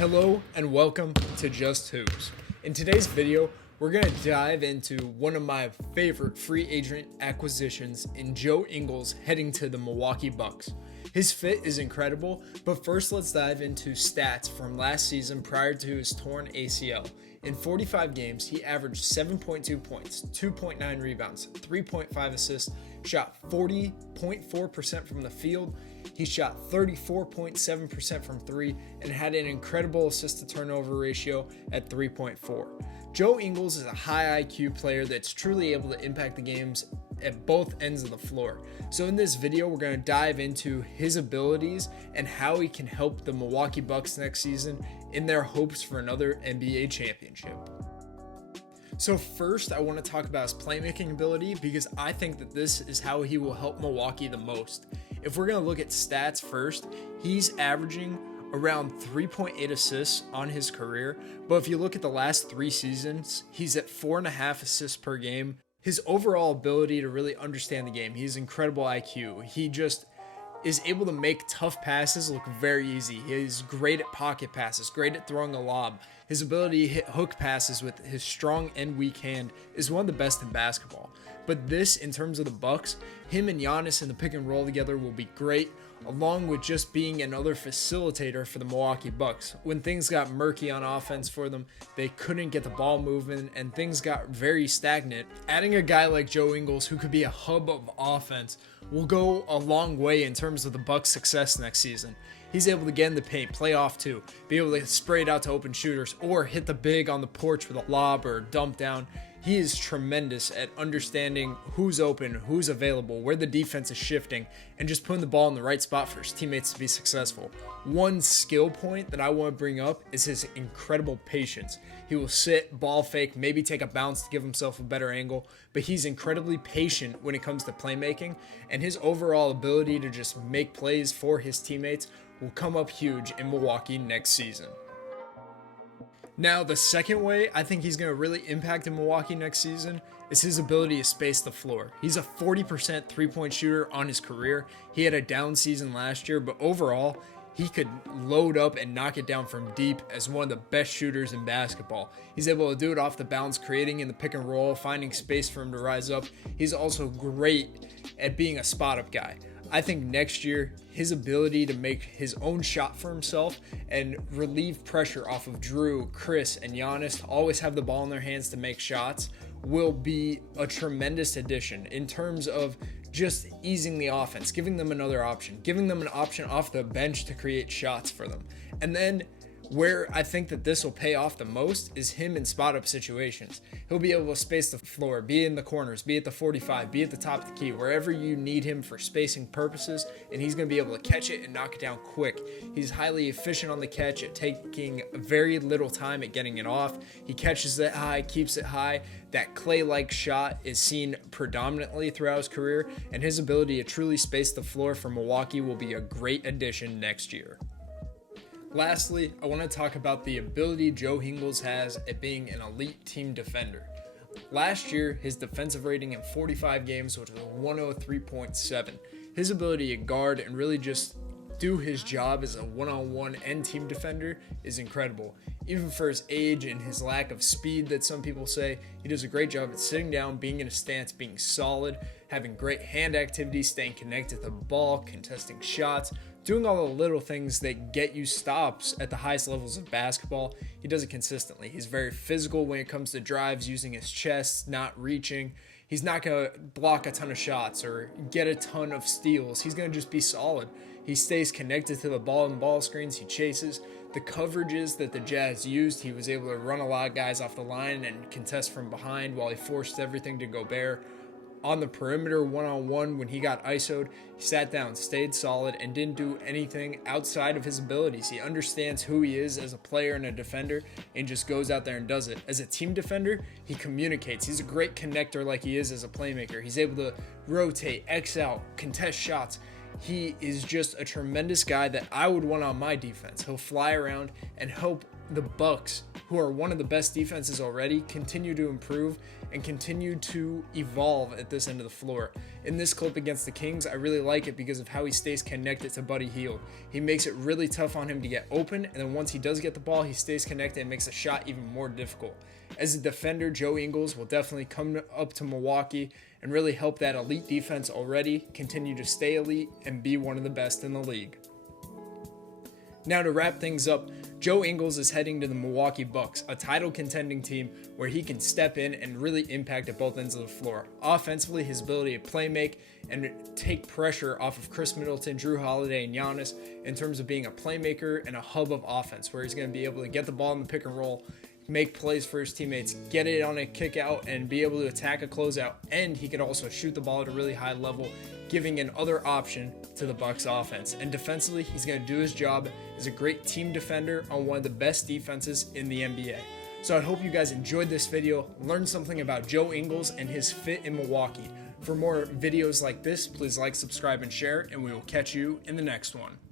Hello and welcome to Just Hoops. In today's video, we're going to dive into one of my favorite free agent acquisitions in Joe Ingles heading to the Milwaukee Bucks. His fit is incredible, but first let's dive into stats from last season prior to his torn ACL. In 45 games, he averaged 7.2 points, 2.9 rebounds, 3.5 assists, shot 40.4% from the field. He shot 34.7% from three and had an incredible assist to turnover ratio at 3.4. Joe Ingles is a high IQ player that's truly able to impact the games at both ends of the floor. So in this video, we're going to dive into his abilities and how he can help the Milwaukee Bucks next season in their hopes for another NBA championship. So first, I want to talk about his playmaking ability because I think that this is how he will help Milwaukee the most. If we're going to look at stats first, he's averaging around 3.8 assists on his career, but if you look at the last 3 seasons, he's at 4.5 assists per game. His overall ability to really understand the game, he has incredible IQ. He just is able to make tough passes look very easy. He's great at pocket passes, great at throwing a lob. His ability to hit hook passes with his strong and weak hand is one of the best in basketball. But this, in terms of the Bucks, him and Giannis in the pick and roll together will be great, along with just being another facilitator for the Milwaukee Bucks. When things got murky on offense for them, they couldn't get the ball moving and things got very stagnant. Adding a guy like Joe Ingles, who could be a hub of offense, will go a long way in terms of the Bucks' success next season. He's able to get in the paint, play off too, be able to spray it out to open shooters, or hit the big on the porch with a lob or dump down. He is tremendous at understanding who's open, who's available, where the defense is shifting, and just putting the ball in the right spot for his teammates to be successful. One skill point that I want to bring up is his incredible patience. He will sit, ball fake, maybe take a bounce to give himself a better angle, but he's incredibly patient when it comes to playmaking, and his overall ability to just make plays for his teammates will come up huge in Milwaukee next season. Now, the second way I think he's going to really impact in Milwaukee next season is his ability to space the floor. He's a 40% three-point shooter on his career. He had a down season last year, but overall, he could load up and knock it down from deep as one of the best shooters in basketball. He's able to do it off the bounce, creating in the pick and roll, finding space for him to rise up. He's also great at being a spot-up guy. I think next year, his ability to make his own shot for himself and relieve pressure off of Drew, Chris, and Giannis to always have the ball in their hands to make shots will be a tremendous addition in terms of just easing the offense, giving them another option, giving them an option off the bench to create shots for them. And then where I think that this will pay off the most is him in spot-up situations. He'll be able to space the floor, be in the corners, be at the 45, be at the top of the key, wherever you need him for spacing purposes, and he's going to be able to catch it and knock it down quick. He's highly efficient on the catch at taking very little time at getting it off. He catches it high, keeps it high. That clay-like shot is seen predominantly throughout his career, and his ability to truly space the floor for Milwaukee will be a great addition next year. Lastly, I want to talk about the ability Joe Ingles has at being an elite team defender. Last year, his defensive rating in 45 games was 103.7. His ability to guard and really just do his job as a one-on-one and team defender is incredible. Even for his age and his lack of speed that some people say, he does a great job at sitting down, being in a stance, being solid, having great hand activity, staying connected to the ball, contesting shots, doing all the little things that get you stops at the highest levels of basketball. He does it consistently. He's very physical when it comes to drives, using his chest, not reaching. He's not going to block a ton of shots or get a ton of steals. He's going to just be solid. He stays connected to the ball and ball screens. He chases. The coverages that the Jazz used, he was able to run a lot of guys off the line and contest from behind while he forced everything to Gobert. On the perimeter, one-on-one, when he got ISO'd, he sat down, stayed solid, and didn't do anything outside of his abilities. He understands who he is as a player and a defender and just goes out there and does it. As a team defender, he communicates. He's a great connector like he is as a playmaker. He's able to rotate, X out, contest shots. he is just a tremendous guy that I would want on my defense. He'll fly around and help the Bucks, who are one of the best defenses already, continue to improve and continue to evolve at this end of the floor. In this clip against the Kings, I really like it because of how he stays connected to Buddy Hield. He makes it really tough on him to get open, and then once he does get the ball, he stays connected and makes the shot even more difficult. As a defender, Joe Ingles will definitely come up to Milwaukee and really help that elite defense already continue to stay elite and be one of the best in the league. Now, to wrap things up, Joe Ingles is heading to the Milwaukee Bucks, a title contending team where he can step in and really impact at both ends of the floor. Offensively, his ability to play make and take pressure off of Chris Middleton, Drew Holiday, and Giannis in terms of being a playmaker and a hub of offense, where he's going to be able to get the ball in the pick and roll, make plays for his teammates, get it on a kick out, and be able to attack a closeout. And he could also shoot the ball at a really high level, giving another option to the Bucks offense. And defensively, he's going to do his job as a great team defender on one of the best defenses in the NBA. So I hope you guys enjoyed this video, learned something about Joe Ingles and his fit in Milwaukee. For more videos like this, please like, subscribe, and share, and we will catch you in the next one.